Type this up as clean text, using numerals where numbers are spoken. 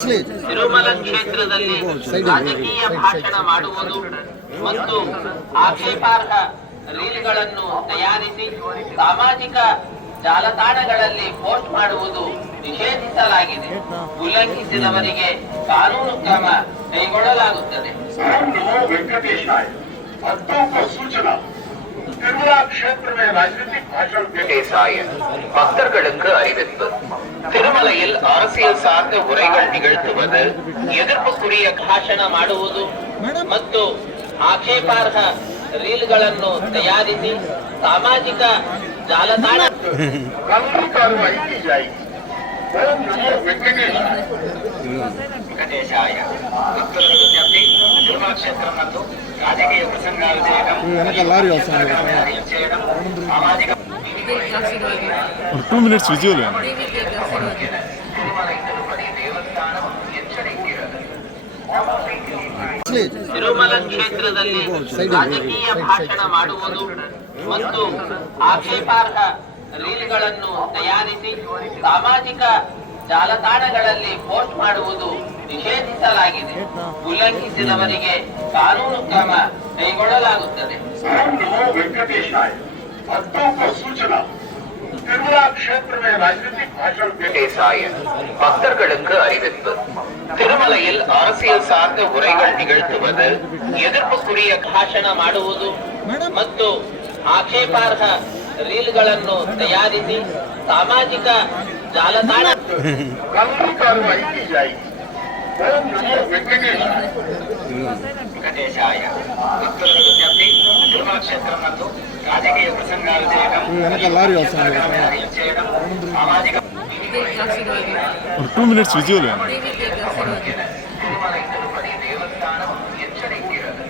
ತಿರುಮಲ ಕ್ಷೇತ್ರದಲ್ಲಿ ರಾಜಕೀಯ ಭಾಷಣ ಮಾಡುವುದು ಮತ್ತು ಆಕ್ಷೇಪಾರ್ಹ ರೀಲ್ಗಳನ್ನು ತಯಾರಿಸಿ ಸಾಮಾಜಿಕ ಜಾಲತಾಣಗಳಲ್ಲಿ ಪೋಸ್ಟ್ ಮಾಡುವುದು ನಿಷೇಧಿಸಲಾಗಿದೆ. ಉಲ್ಲಂಘಿಸಿದವರಿಗೆ ಕಾನೂನು ಕ್ರಮ ಕೈಗೊಳ್ಳಲಾಗುತ್ತದೆ. திருமலா கஷேத்திர ராஜ்நீதிக் பாஷण பக்தர்களுக்கு அறிவிப்பு. திருமலையில் அரசியல் சார்ந்த உரைகள் நிகழ்த்துவது, ಎದುರ್ಪುರಿಯ ಭಾಷಣ ಮಾಡುವುದು ಮತ್ತು ಆಕ್ಷೇಪಾರ್ಹ ರೀಲ್ಗಳನ್ನು ತಯಾರಿಸಿ ಸಾಮಾಜಿಕ ಜಾಲತಾಣ ಕಾನೂನು ಕಾರ್ಯವಾಹಿ की जाएगी. ಓಂ ನಮೋ ವೆಂಕಟೇಶಾಯ. ಭಕ್ತರಿಗೆ ವಿಜ್ಞಪ್ತಿ, ತಿರುಮಲ ಕ್ಷೇತ್ರ ಮತ್ತು రాజకీయ ప్రసంగాలు చేయడం, సామాజిక 2 minutes visual ತಿರುಮಲ ಕ್ಷೇತ್ರದಲ್ಲಿ ರಾಜಕೀಯ ಭಾಷಣ ಮಾಡುವುದು ಮತ್ತು ಆಕ್ಷೇಪಾರ್ಹ ರೀಲ್ಗಳನ್ನು ತಯಾರಿಸಿ ಸಾಮಾಜಿಕ ಜಾಲತಾಣಗಳಲ್ಲಿ ಪೋಸ್ಟ್ ಮಾಡುವುದು ನಿಷೇಧಿಸಲಾಗಿದೆ. ಉಲ್ಲಂಘಿಸಿದವರಿಗೆ ಕಾನೂನು ಕ್ರಮ ಕೈಗೊಳ್ಳಲಾಗುತ್ತದೆ. ಓಂ ನಮೋ ವೆಂಕಟೇಶಾಯ. ಭಕ್ತों को सूचना, திருமலா கஷேத்திர ராஜ்நீதிக் பாஷण பக்தர்களுக்கு அறிவிப்பு. திருமலையில் அரசியல் சார்ந்த உரைகள் நிகழ்த்துவது, ಎದುರ್ಪುರಿಯ ಭಾಷಣ ಮಾಡುವುದು ಮತ್ತು ಆಕ್ಷೇಪಾರ್ಹ ರೀಲ್ಗಳನ್ನು ತಯಾರಿಸಿ ಸಾಮಾಜಿಕ ಜಾಲತಾಣ ಕಾನೂನು ಕಾರ್ಯವಾಹಿ की जाएगी. ಓಂ ನಮೋ ವೆಂಕಟೇಶಾಯ. ಭಕ್ತರಿಗೆ ವಿಜ್ಞಪ್ತಿ, ತಿರುಮಲ ಕ್ಷೇತ್ರ ಮತ್ತು ರಾಜಕೀಯ ಪ್ರಸಂಗಾలు చేయడం, సామాజిక 2 minutes visual తిరుమల తిరుపతి దేవస్థానం ఎచ్చరిక్கிறது.